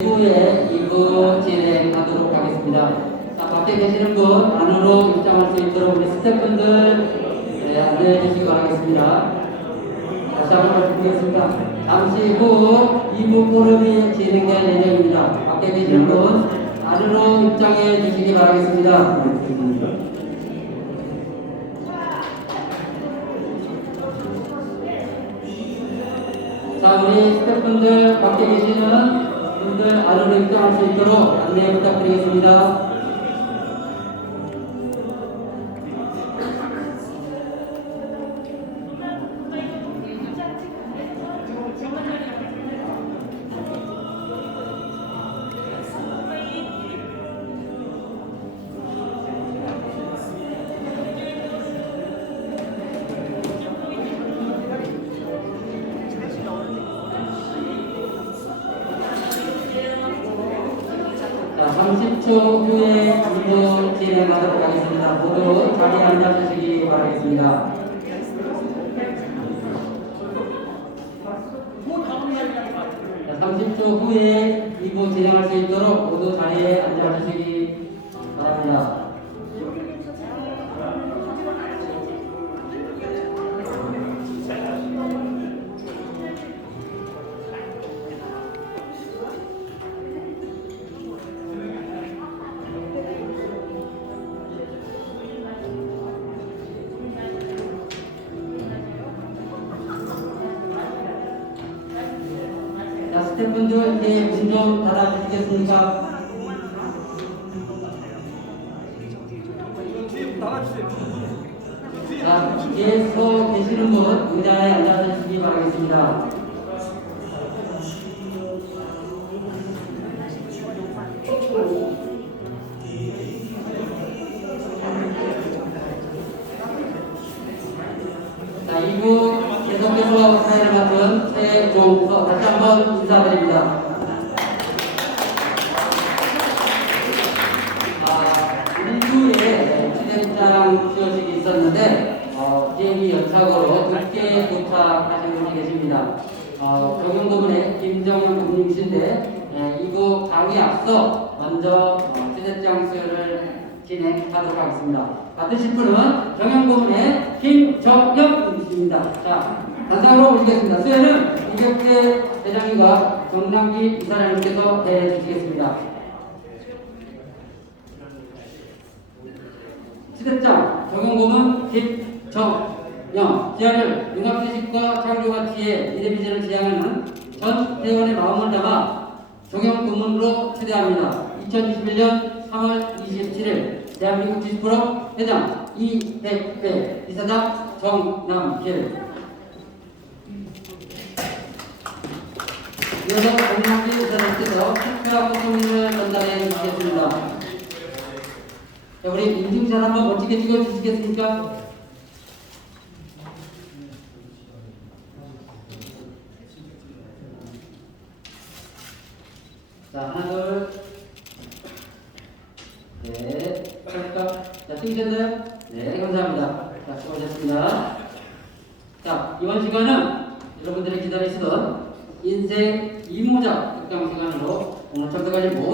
후에 이부 진행하도록 하겠습니다. 자, 밖에 계시는 분 안으로 입장할 수 있도록 우리 스태프분들 네, 안내해 주시기 바라겠습니다. 다시 한번 말씀드리겠습니다. 잠시 후 2부 포럼이 진행될 예정입니다. 밖에 계시는 분 안으로 입장해 주시기 바라겠습니다. 자, 우리 스태프분들 밖에 계시는 분들 안으로 30초 후에 2부 진행하도록 하겠습니다. 모두 자리에 앉아주시기 바라겠습니다. 자, 30초 후에 2부 진행할 수 있도록 모두 자리에 앉아주시기 스태프분들 이제 문좀 닫아주시겠습니까? 자, 뒤에 서 계시는 분 의자에 앉아주시기 바라겠습니다. 2부 계속해서 사회를 맡은 최종서 다시 한번 인사드립니다. 아, 1부에 진행장 수여식이 있었는데 어, 비행기 연착으로 늦게 도착하신 분이 계십니다. 어, 경영부문의 김정현 부님이신데 예, 2부 강의 앞서 먼저 어, 취재장 수여를 진행하도록 하겠습니다. 받으실 분은 경영부문의 김정현 분이십니다. 자, 단상으로 모시겠습니다. 수여는 이백대 대장님과 정남기 이사장님께서 해주시겠습니다. 시대장 정용범은 김정영 지하를 융합지식과 창조 가치의 미래비전을 지향하는 전 대원의 마음을 담아 정영 고문으로 초대합니다. 2021년 3월 27일 대한민국 지식프로 회장 이백배 이사장 정남길 이어서 정남길 이사장께서 축하 포토민을 전달해 주시겠습니다. 자, 우리 인증샷 한번 멋지게 찍어주시겠습니까? 자, 하나, 둘. 네. 잠깐. 자, 찍으셨나요? 네, 감사합니다. 자, 수고하셨습니다. 자, 이번 시간은 여러분들이 기다리시던 인생 이모작 특강 시간으로 오늘 참석하신 모든